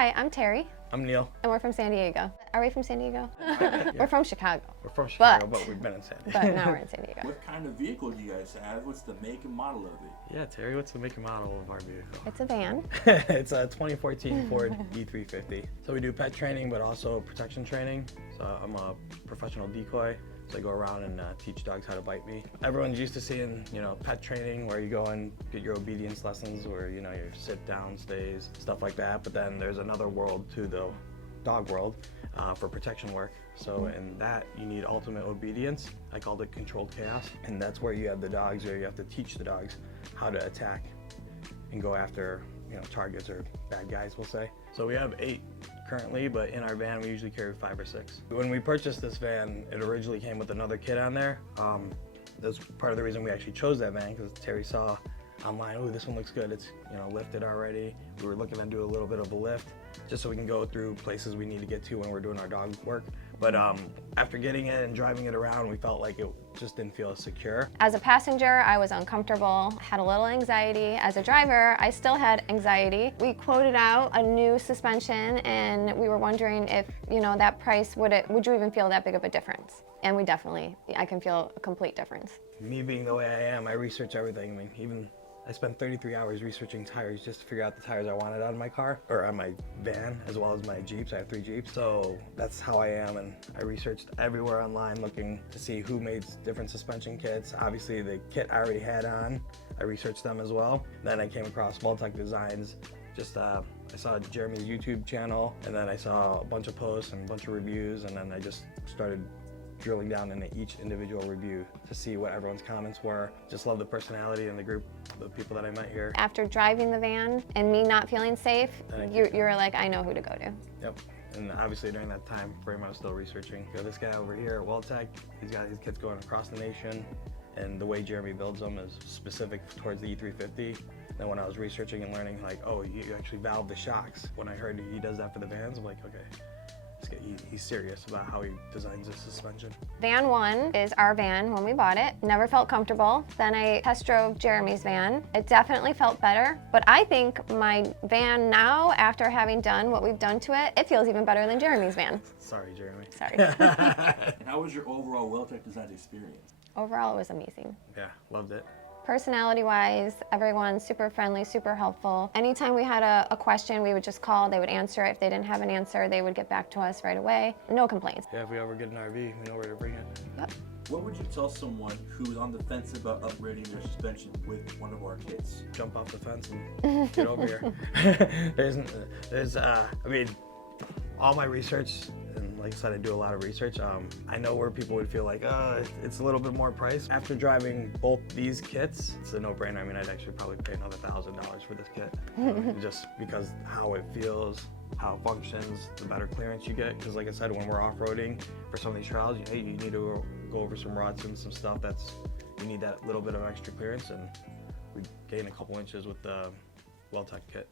Hi, I'm Terry. I'm Neil. And we're from San Diego. Are we from San Diego? Yeah. We're from Chicago. We're from Chicago, but we've been in San Diego. But now we're in San Diego. What kind of vehicle do you guys have? What's the make and model of it? Yeah, Terry, what's the make and model of our vehicle? It's a van. It's a 2014 Ford E350. So we do pet training, but also protection training. So I'm a professional decoy. So I go around and teach dogs how to bite me. Everyone's used to seeing, pet training where you go and get your obedience lessons where, your sit down, stays, stuff like that. But then there's another world to the dog world for protection work. So in that, you need ultimate obedience. I call it controlled chaos. And that's where you have the dogs, or you have to teach the dogs how to attack and go after, targets or bad guys, we'll say. So we have 8 currently, but in our van we usually carry 5 or 6. When we purchased this van, it originally came with another kit on there. That's part of the reason we actually chose that van, because Terry saw online, oh, this one looks good, it's lifted already. We were looking to do a little bit of a lift just so we can go through places we need to get to when we're doing our dog work. But after getting it and driving it around, we felt like it just didn't feel as secure. As a passenger, I was uncomfortable, had a little anxiety. As a driver, I still had anxiety. We quoted out a new suspension and we were wondering if, that price, would you even feel that big of a difference? And I can feel a complete difference. Me being the way I am, I research everything. I spent 33 hours researching tires just to figure out the tires I wanted on my car, or on my van, as well as my Jeeps. I have 3 Jeeps. So that's how I am, and I researched everywhere online looking to see who made different suspension kits. Obviously the kit I already had on, I researched them as well. Then I came across WeldTec Designs. I saw Jeremy's YouTube channel, and then I saw a bunch of posts and a bunch of reviews, and then I just started drilling down into each individual review to see what everyone's comments were. Just love the personality and the group, the people that I met here. After driving the van and me not feeling safe, you're like, I know who to go to. Yep. And obviously during that time frame, I was still researching. This guy over here at WeldTec, he's got his kits going across the nation, and the way Jeremy builds them is specific towards the E350. Then when I was researching and learning, like, oh, you actually valve the shocks. When I heard he does that for the vans, I'm like, okay. He's serious about how he designs his suspension. Van 1 is our van when we bought it. Never felt comfortable. Then I test drove Jeremy's van. It definitely felt better, but I think my van now, after having done what we've done to it, it feels even better than Jeremy's van. Sorry, Jeremy. Sorry. And how was your overall WeldTec Designs experience? Overall, it was amazing. Yeah, loved it. Personality-wise, everyone's super friendly, super helpful. Anytime we had a question, we would just call, they would answer it. If they didn't have an answer, they would get back to us right away. No complaints. Yeah, if we ever get an RV, we know where to bring it. Yep. What would you tell someone who's on the fence about upgrading their suspension with one of our kits? Jump off the fence and get over here. All my research, and like I said, I do a lot of research. I know where people would feel like, it's a little bit more price. After driving both these kits, it's a no-brainer. I'd actually probably pay another $1,000 for this kit, just because how it feels, how it functions, the better clearance you get. Because like I said, when we're off-roading for some of these trials, you need to go over some ruts and some stuff you need that little bit of extra clearance, and we gain a couple inches with the WeldTec kit.